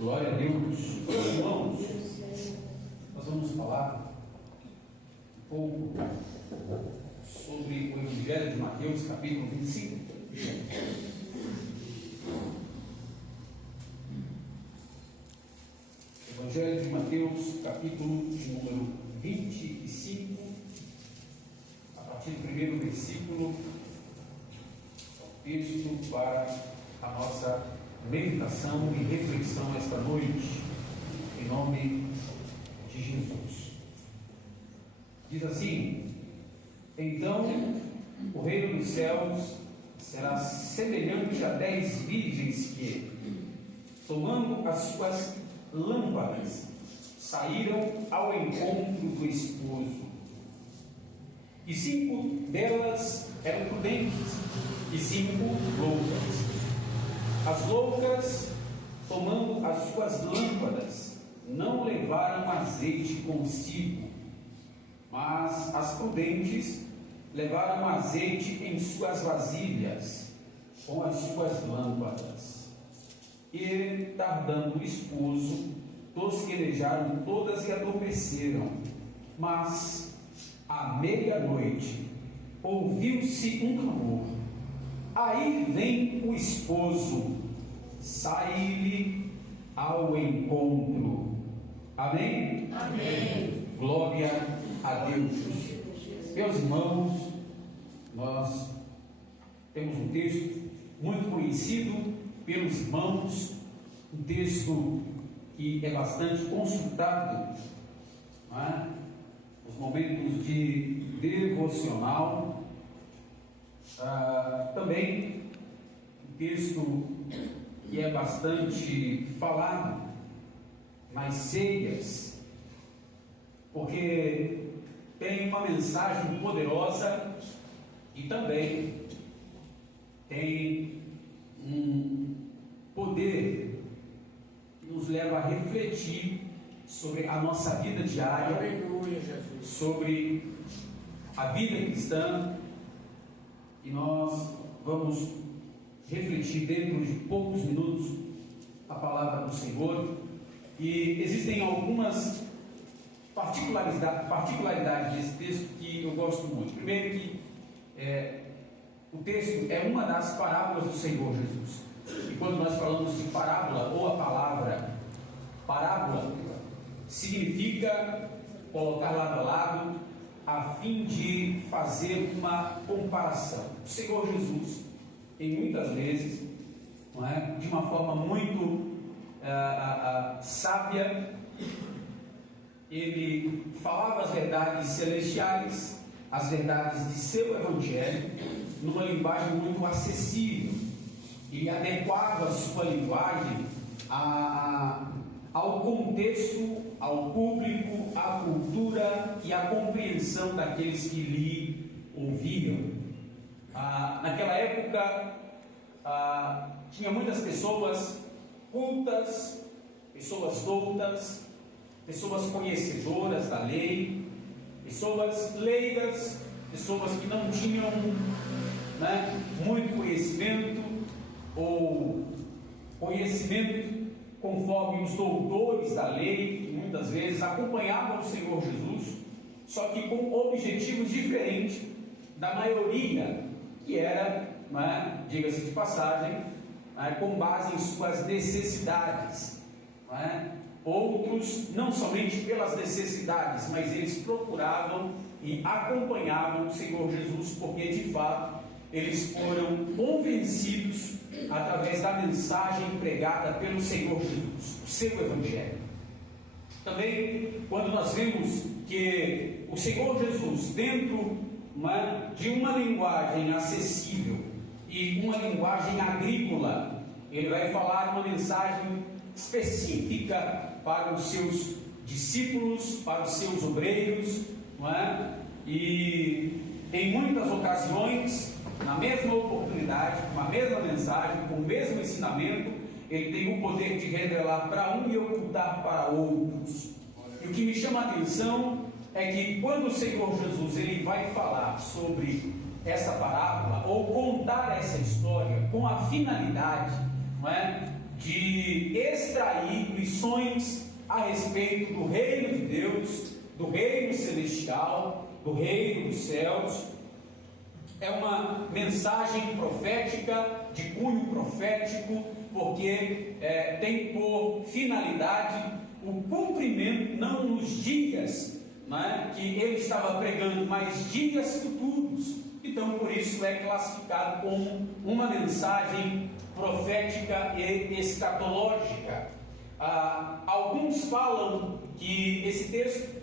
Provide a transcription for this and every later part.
Glória a Deus. Meus irmãos, nós vamos falar um pouco sobre o Evangelho de Mateus, capítulo 25. Evangelho de Mateus, capítulo de número 25, a partir do primeiro versículo, o texto para a nossa meditação e reflexão esta noite, em nome de Jesus. Diz assim: então o reino dos céus será semelhante a 10 virgens que, tomando as suas lâmpadas, saíram ao encontro do esposo. E 5 delas eram prudentes e 5 loucas. As loucas, tomando as suas lâmpadas, não levaram azeite consigo, mas as prudentes levaram azeite em suas vasilhas, com as suas lâmpadas. E, tardando o esposo, tosquenejaram todas e adormeceram. Mas, à meia-noite, ouviu-se um clamor: aí vem o esposo, sai-lhe ao encontro. Amém? Amém. Glória a Deus. Meus irmãos, nós temos um texto muito conhecido pelos irmãos, um texto que é bastante consultado, não é? Nos momentos de devocional. Também um texto que é bastante falado nas ceias, porque tem uma mensagem poderosa e também tem um poder que nos leva a refletir sobre a nossa vida diária. Aleluia, Jesus. Sobre a vida cristã. E nós vamos refletir dentro de poucos minutos a palavra do Senhor. E existem algumas particularidades desse texto que eu gosto muito. Primeiro que o texto é uma das parábolas do Senhor Jesus. E quando nós falamos de parábola, ou a palavra parábola, significa colocar lado a lado, a fim de fazer uma comparação. O Senhor Jesus, em muitas vezes, não é, de uma forma muito sábia, ele falava as verdades celestiais, as verdades de seu evangelho, numa linguagem muito acessível. Ele adequava a sua linguagem ao contexto, ao público, à cultura e à compreensão daqueles que lhe ouviam. Naquela época, tinha muitas pessoas cultas, pessoas doutas, pessoas conhecedoras da lei, pessoas leigas, pessoas que não tinham, muito conhecimento, ou conhecimento conforme os doutores da lei, que muitas vezes acompanhavam o Senhor Jesus, só que com objetivos diferentes da maioria, que era, diga-se de passagem, com base em suas necessidades. Outros, não somente pelas necessidades, mas eles procuravam e acompanhavam o Senhor Jesus, porque de fato eles foram convencidos através da mensagem pregada pelo Senhor Jesus, o seu Evangelho. Também, quando nós vemos que o Senhor Jesus, dentro de uma linguagem acessível e uma linguagem agrícola, ele vai falar uma mensagem específica para os seus discípulos, para os seus obreiros, E em muitas ocasiões, na mesma oportunidade, com a mesma mensagem, com o mesmo ensinamento, ele tem o poder de revelar para um e ocultar para outros. E o que me chama a atenção é que quando o Senhor Jesus ele vai falar sobre essa parábola, ou contar essa história com a finalidade, de extrair lições a respeito do reino de Deus, do reino celestial, do reino dos céus. É uma mensagem profética, de cunho profético, porque tem por finalidade o cumprimento, não nos dias, né, que ele estava pregando, mas dias futuros. Então, por isso é classificado como uma mensagem profética e escatológica. Alguns falam que esse texto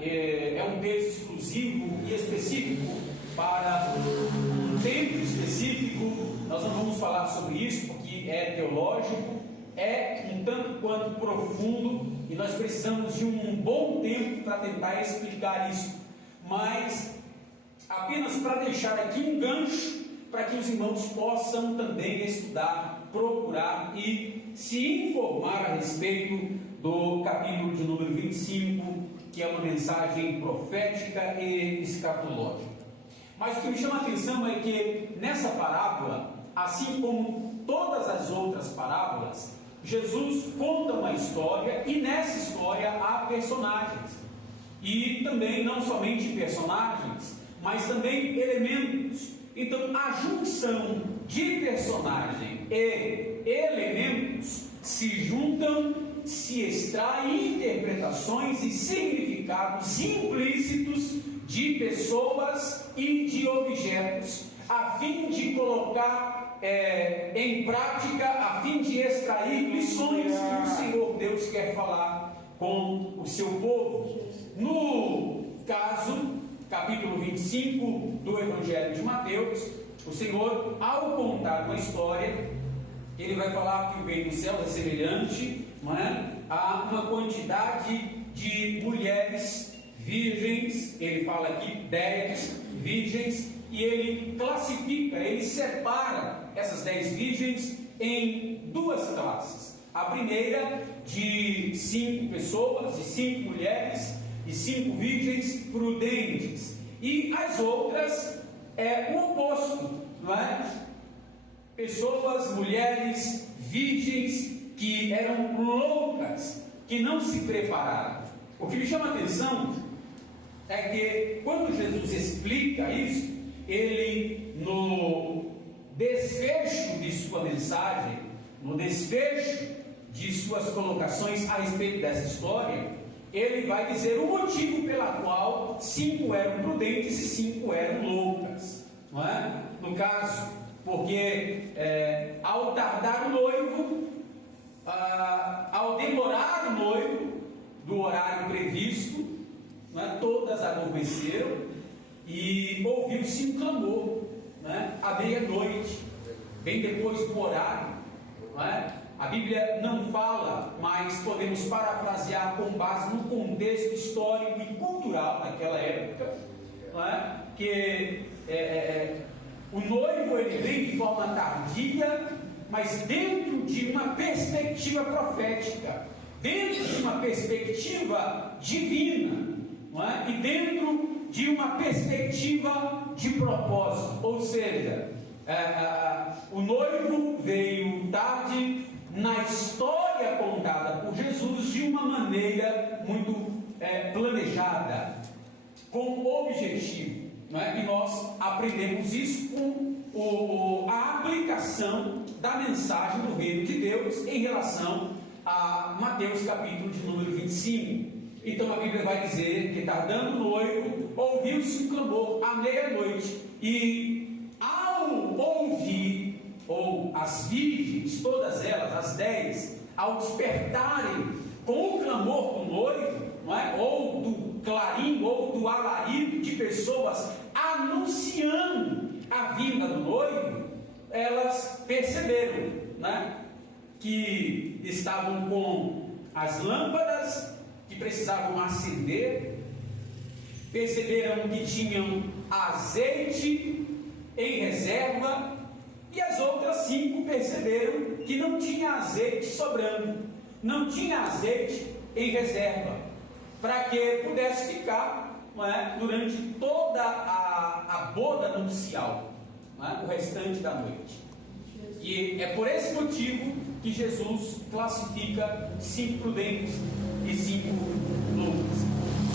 é um texto exclusivo e específico para um tempo específico. Nós não vamos falar sobre isso porque é teológico, é um tanto quanto profundo e nós precisamos de um bom tempo para tentar explicar isso, mas apenas para deixar aqui um gancho para que os irmãos possam também estudar, procurar e se informar a respeito do capítulo de número 25, que é uma mensagem profética e escatológica. Mas o que me chama a atenção é que nessa parábola, assim como todas as outras parábolas, Jesus conta uma história e nessa história há personagens. E também não somente personagens, mas também elementos. Então a junção de personagem e elementos se juntam, se extraem interpretações e significados implícitos de pessoas e de objetos, a fim de colocar em prática, a fim de extrair lições que o Senhor Deus quer falar com o seu povo. No caso, capítulo 25 do Evangelho de Mateus, o Senhor, ao contar uma história, ele vai falar que o reino dos céus é semelhante, a uma quantidade de mulheres virgens. Ele fala aqui 10 virgens, e ele classifica, ele separa essas 10 virgens em duas classes. A primeira de 5 pessoas, de 5 mulheres e 5 virgens prudentes, e as outras é o oposto, não é? Pessoas, mulheres virgens que eram loucas, que não se prepararam. O que me chama a atenção é que quando Jesus explica isso, ele, no desfecho de sua mensagem, no desfecho de suas colocações a respeito dessa história, ele vai dizer o motivo pela qual 5 eram prudentes e 5 eram loucas, não é? No caso, porque ao tardar o noivo, ao demorar o noivo do horário previsto, todas adormeceram e ouviu-se um clamor, à meia-noite, bem depois do horário. A Bíblia não fala, mas podemos parafrasear com base no contexto histórico e cultural daquela época, que o noivo ele vem de forma tardia, mas dentro de uma perspectiva profética, dentro de uma perspectiva divina, e dentro de uma perspectiva de propósito. Ou seja, o noivo veio tarde na história contada por Jesus de uma maneira muito planejada, com objetivo, e nós aprendemos isso com a aplicação da mensagem do reino de Deus em relação a Mateus capítulo de número 25. Então a Bíblia vai dizer que, tardando o noivo, ouviu-se um clamor à meia-noite, e ao ouvir, ou as virgens, todas elas, as 10, ao despertarem com o clamor do noivo, ou do clarim, ou do alarido de pessoas anunciando a vinda do noivo, elas perceberam, que estavam com as lâmpadas que precisavam acender, perceberam que tinham azeite em reserva, e as outras 5 perceberam que não tinha azeite sobrando, não tinha azeite em reserva, para que pudesse ficar durante toda a boda nupcial, o restante da noite. E é por esse motivo que Jesus classifica 5 prudentes e 5 loucas.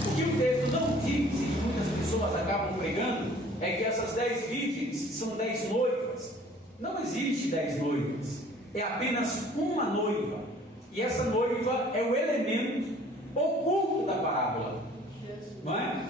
O que o texto não diz, e muitas pessoas acabam pregando, é que essas 10 virgens são 10 noivas. Não existe 10 noivas, é apenas uma noiva, e essa noiva é o elemento oculto da parábola, não é?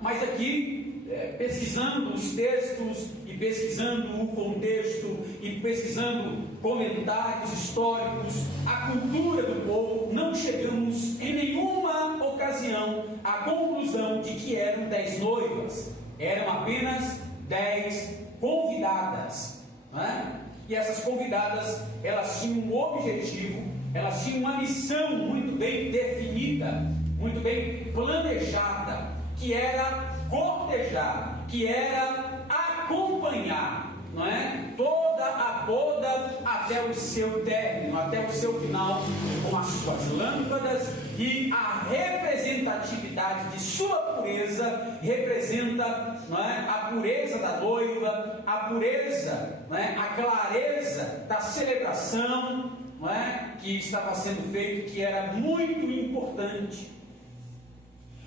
Mas aqui, pesquisando os textos e pesquisando o contexto e pesquisando comentários históricos, a cultura do povo, não chegamos em nenhuma ocasião à conclusão de que eram 10 noivas, eram apenas 10 convidadas, não é? E essas convidadas, elas tinham um objetivo, elas tinham uma missão muito bem definida, muito bem planejada, que era cortejar, que era acompanhar, não é? Toda a boda até o seu término, até o seu final, com as suas lâmpadas, e a representatividade de sua pureza representa, não é, a pureza da noiva, a pureza, não é, a clareza da celebração, não é, que estava sendo feito, que era muito importante.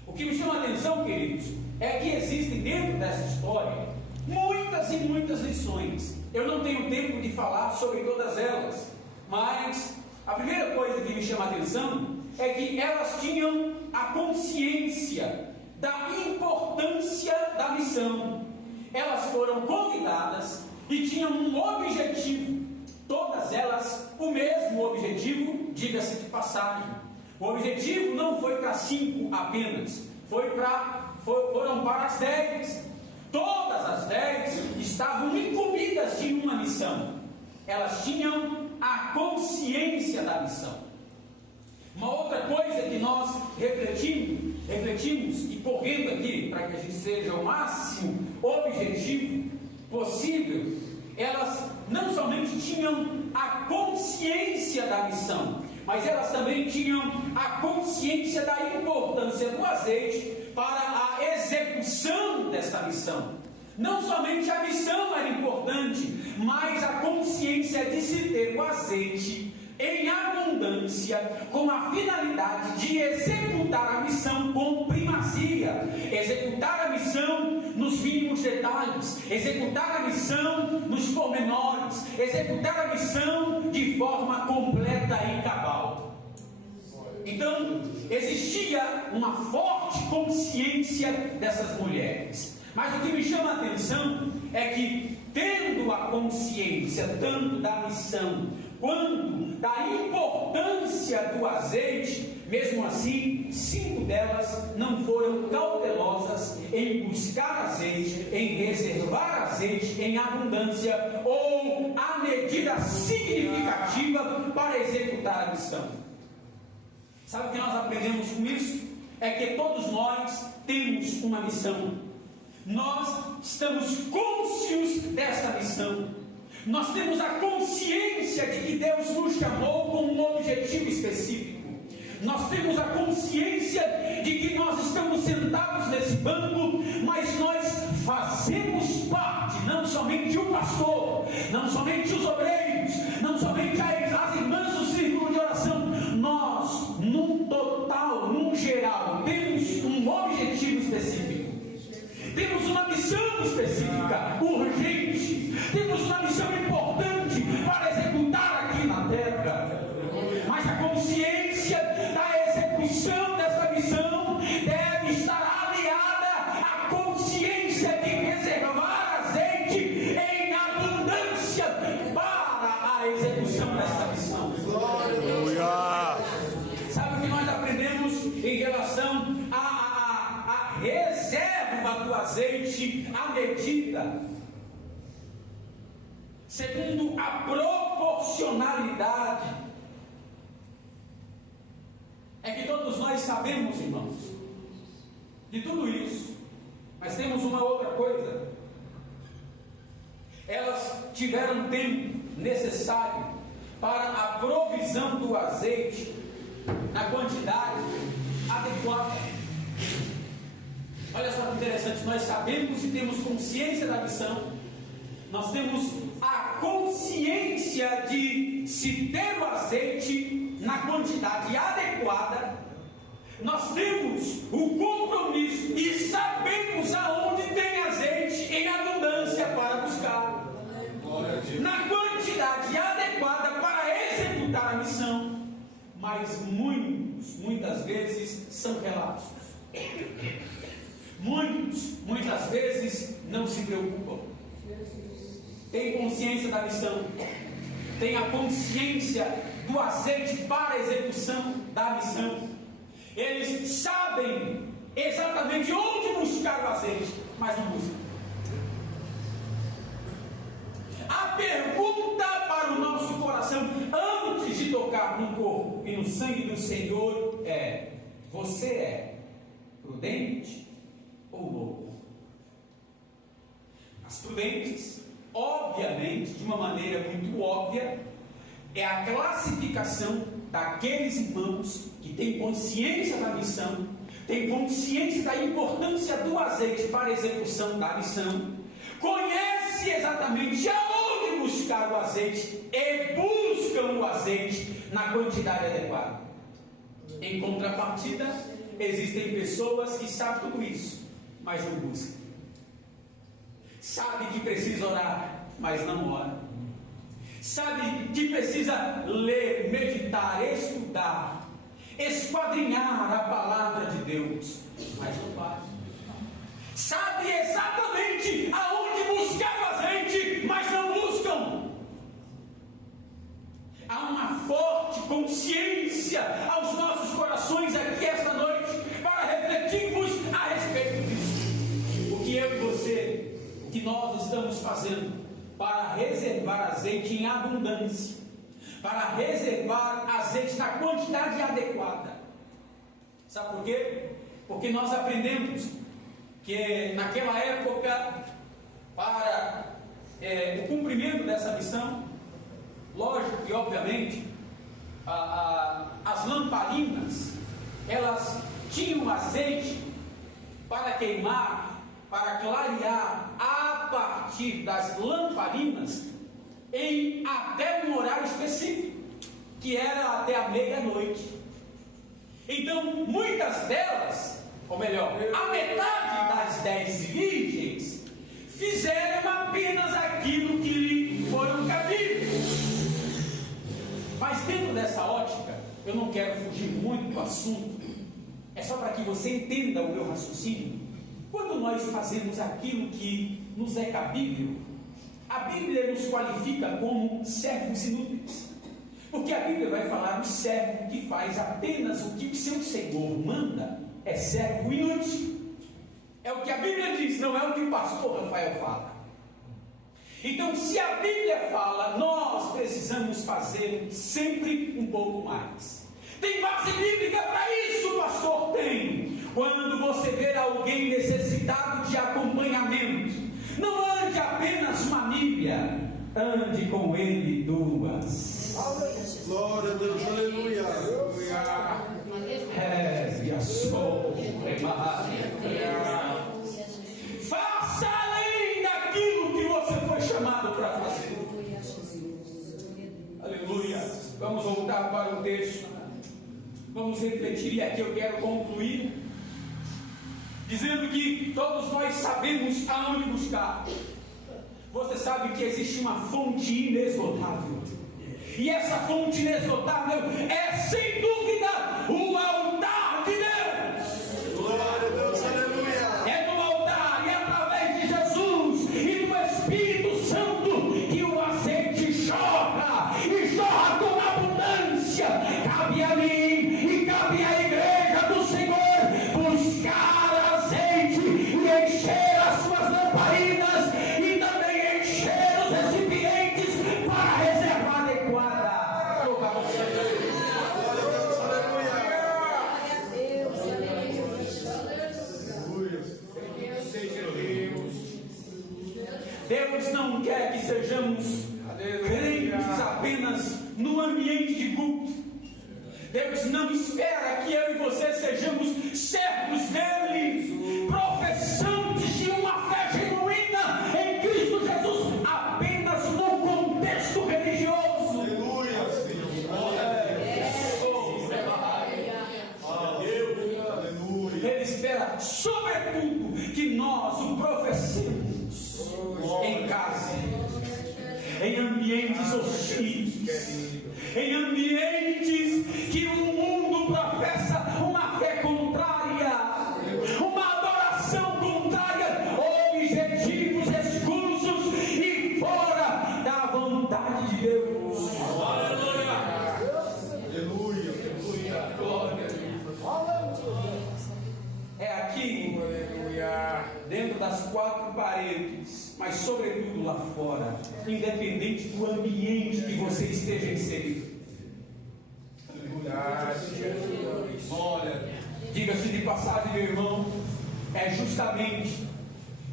O que me chama a atenção, queridos, é que existem dentro dessa história muitas e muitas lições. Eu não tenho tempo de falar sobre todas elas, mas a primeira coisa que me chama a atenção é que elas tinham a consciência da importância da missão. Elas foram convidadas e tinham um objetivo, todas elas o mesmo objetivo, diga-se de passagem. O objetivo não foi para 5 apenas, foram para as 10. Todas as 10 estavam incumbidas de uma missão. Elas tinham a consciência da missão. Uma outra coisa que nós refletimos e correndo aqui, para que a gente seja o máximo objetivo possível, elas não somente tinham a consciência da missão, mas elas também tinham a consciência da importância do azeite para a execução desta missão. Não somente a missão era importante, mas a consciência de se ter o azeite em abundância, com a finalidade de executar a missão com primazia, executar a missão nos mínimos detalhes, executar a missão nos pormenores, executar a missão de forma completa e cabal. Então, existia uma forte consciência dessas mulheres. Mas o que me chama a atenção é que, tendo a consciência tanto da missão quanto da importância do azeite, mesmo assim, 5 delas não foram cautelosas em buscar azeite, em reservar azeite em abundância ou a medida significativa para executar a missão. Sabe o que nós aprendemos com isso? É que todos nós temos uma missão. Nós estamos cônscios desta missão. Nós temos a consciência de que Deus nos chamou com um objetivo específico. Nós temos a consciência de que nós estamos sentados nesse banco, mas nós fazemos parte, não somente o pastor, não somente os obreiros, não somente as irmãs do círculo de oração. Nós, num total, num geral, temos um objetivo específico. Temos uma missão específica, urgente. Temos uma missão importante para executar aqui na terra. Mas a consciência da execução dessa missão deve estar aliada à consciência de reservar azeite em abundância para a execução dessa missão. Sabe o que nós aprendemos em relação à reserva do azeite à medida? Segundo a proporcionalidade, é que todos nós sabemos, irmãos, de tudo isso, mas temos uma outra coisa: elas tiveram tempo necessário para a provisão do azeite na quantidade adequada. Olha só que interessante, nós sabemos e temos consciência da missão, nós temos a consciência de que se ter o azeite na quantidade adequada, nós temos o compromisso e sabemos aonde tem azeite em abundância para buscar, na quantidade adequada para executar a missão. Mas muitas vezes são relapsos. Muitas vezes não se preocupam. Tem consciência da missão, tem a consciência do azeite para a execução da missão. Eles sabem exatamente onde buscar o azeite, mas não buscam. A pergunta para o nosso coração, antes de tocar no corpo e no sangue do Senhor, é: você é prudente ou louco? As prudentes, obviamente, de uma maneira muito óbvia, é a classificação daqueles irmãos que têm consciência da missão, têm consciência da importância do azeite para a execução da missão, conhece exatamente aonde buscar o azeite e buscam o azeite na quantidade adequada. Em contrapartida, existem pessoas que sabem tudo isso, mas não buscam. Sabe que precisa orar, mas não ora. Sabe que precisa ler, meditar, estudar, esquadrinhar a palavra de Deus, mas não faz. Sabe exatamente aonde buscar o azeite, mas não buscam. Há uma forte consciência aos nossos corações aqui esta noite para refletirmos a respeito disso. O que eu e você, o que nós estamos fazendo para reservar azeite em abundância, para reservar azeite na quantidade adequada. Sabe por quê? Porque nós aprendemos que naquela época, para o cumprimento dessa missão, lógico e obviamente, as lamparinas, elas tinham azeite para queimar, para clarear a partir das lamparinas em até um horário específico, que era até a meia-noite. Então, muitas delas, ou melhor, a metade das 10 virgens fizeram apenas aquilo que lhe foram cabíveis. Mas dentro dessa ótica, eu não quero fugir muito do assunto, é só para que você entenda o meu raciocínio. Quando nós fazemos aquilo que nos é cabível, a Bíblia nos qualifica como servos inúteis, porque a Bíblia vai falar do servo que faz apenas o que o seu Senhor manda. É servo inútil. É o que a Bíblia diz, não é o que o pastor Rafael fala. Então, se a Bíblia fala, nós precisamos fazer sempre um pouco mais. Tem base bíblica para isso, pastor? Tem. Quando você ver alguém necessitado de acompanhamento, não ande apenas uma milha, ande com ele 2. Glória a Deus, aleluia. Faça além daquilo que você foi chamado para fazer. Aleluia. Vamos voltar para o texto. Vamos refletir, e aqui eu quero concluir dizendo que todos nós sabemos aonde buscar. Você sabe que existe uma fonte inesgotável, e essa fonte inesgotável é sem dúvida o altar de Deus. Glória a Deus, aleluia. É no altar e através de Jesus e do Espírito Santo que o azeite jorra, e jorra com abundância. Cabe a mim e cabe à igreja do Senhor buscar azeite e encher as suas lamparinas, e também encher os recipientes para a reserva adequada. Louvado seja Deus. Deus não quer que sejamos crentes apenas no ambiente de culto. Deus não espera que eu e você sejamos servos dele, professantes de uma fé genuína em Cristo Jesus, apenas no contexto religioso. Aleluia. em ambientes hostis, em ambientes que o mundo professa uma fé contrária, uma adoração contrária, objetivos exclusos e fora da vontade de Deus. Aleluia. Glória. É aqui, dentro das quatro paredes, mas sobretudo lá fora, independente do ambiente que você esteja inserido. Olha, diga-se de passagem, meu irmão, é justamente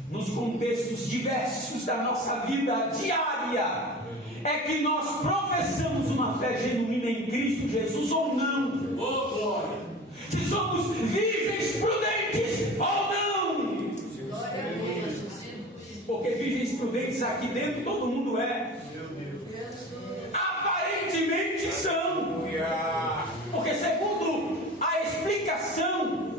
nos contextos diversos da nossa vida diária é que nós professamos uma fé genuína em Cristo Jesus ou não. Oh, glória! Se somos virgens prudentes ou não. Porque virgens prudentes aqui dentro todo mundo é. Aparentemente são. Porque segundo a explicação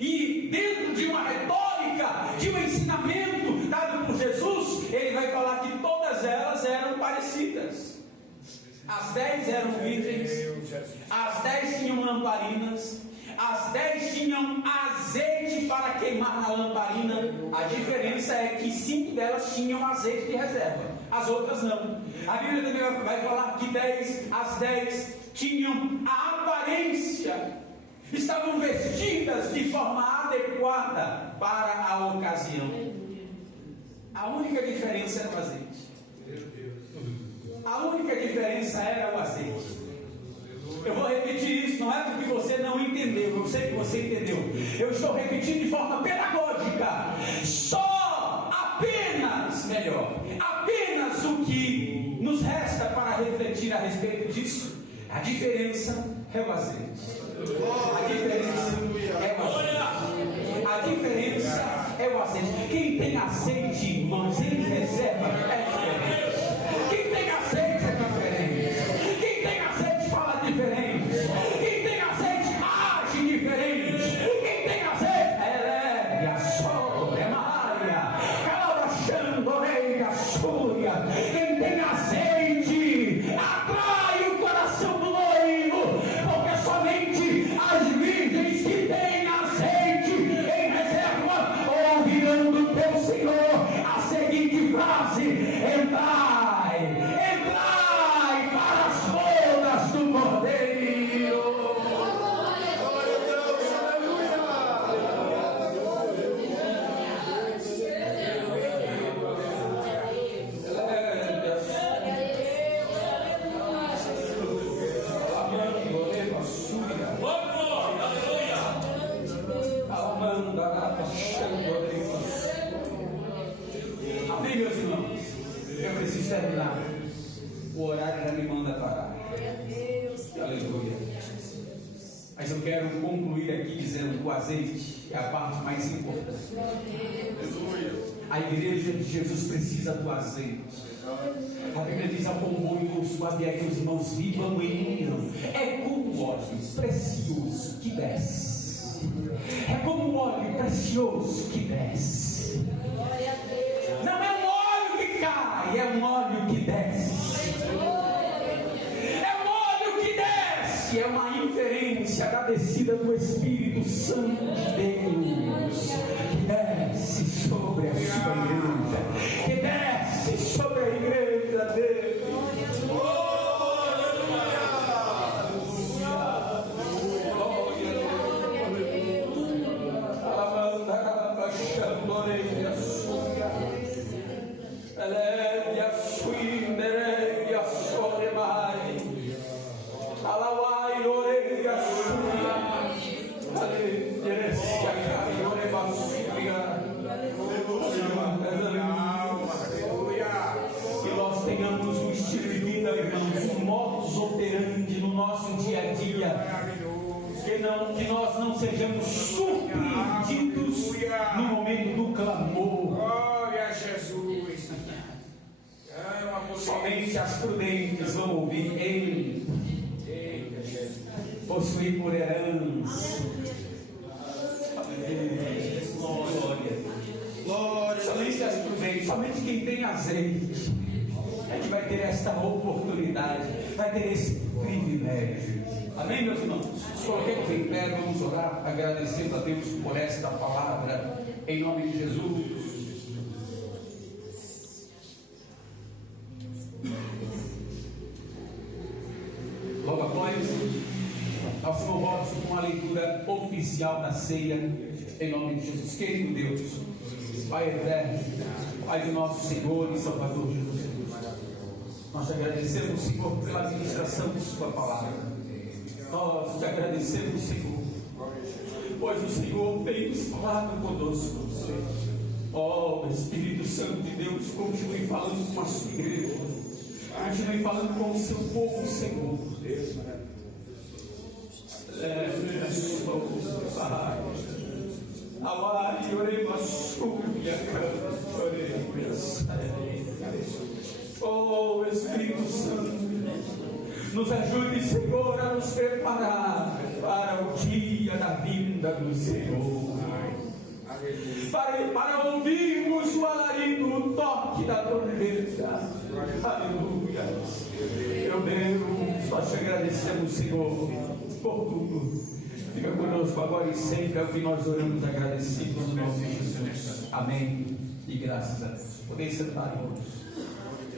e dentro de uma retórica, de um ensinamento dado por Jesus, ele vai falar que todas elas eram parecidas. As 10 eram virgens, as 10 tinham lamparinas, as 10 tinham azeite para queimar na lamparina. A diferença é que 5 delas tinham azeite de reserva, as outras não. A Bíblia também vai falar que as 10 tinham a aparência, estavam vestidas de forma adequada para a ocasião. A única diferença era o azeite. A única diferença era o azeite. Eu vou repetir isso, não é porque você não entendeu, eu sei que você entendeu. Eu estou repetindo de forma pedagógica. Apenas o que nos resta para refletir a respeito disso. A diferença é o azeite. A diferença é o azeite. A diferença é o azeite. Quem tem azeite, irmãos, em reserva é diferente. Quem tem azeite é diferente. Quem tem azeite fala diferente. Quem tem azeite age diferente. Quem tem azeite é a sombra, é Maria, calabachando, orelha, súria. Quem tem azeite atrai o coração do noivo, porque somente as virgens que têm azeite em reserva ouvirão do teu Senhor a seguinte frase: entrai para as bodas do Cordeiro. Glória a Deus, aleluia. Amém, meus irmãos? Eu preciso terminar. O horário já me manda parar. Aleluia. Mas eu quero concluir aqui dizendo que o azeite é a parte mais importante. A igreja de Jesus precisa do azeite. A Bíblia diz: ao quão bom e suave é que os irmãos vivam em união. É como o óleo precioso que desce. É como o óleo precioso que desce. Não é um óleo que cai, é um óleo que desce. É um óleo que desce, é uma inferência da descida do Espírito Santo de Deus, que desce sobre a sua igreja, que desce sobre a igreja dele. Que nós tenhamos um estilo de vida, irmãos, um modus operandi no nosso dia a dia. Que nós não sejamos surpreendidos no momento do clamor. Glória a Jesus. Somente as prudentes vão ouvir ele, possuir por herança. Glória. Glória. Somente as prudentes, somente quem tem azeite é que vai ter esta oportunidade, vai ter esse privilégio. Amém, meus irmãos? Coloquemos em pé, vamos orar, agradecendo a Deus por esta palavra, em nome de Jesus. Logo após, ao Senhor vosso com a leitura oficial da ceia, em nome de Jesus. Querido Deus, Pai eterno, Pai do nosso Senhor e Salvador Jesus Cristo, nós te agradecemos, Senhor, pela ministração de Sua palavra. Nós te agradecemos, Senhor, pois o Senhor tem nos falado conosco. Ó Espírito Santo de Deus, continue falando com a sua igreja, continue falando com o seu povo, Senhor. Oh Espírito Santo, nos ajude, Senhor, a nos preparar para o dia da vinda do Senhor, para ouvirmos o alarido, o toque da trombeta. Aleluia. Meu Deus, nós te agradecemos, Senhor, por tudo. Fica conosco agora e sempre, é o que nós oramos agradecidos no nome de Jesus. Amém. E graças a Deus. Podem sentar, irmãos.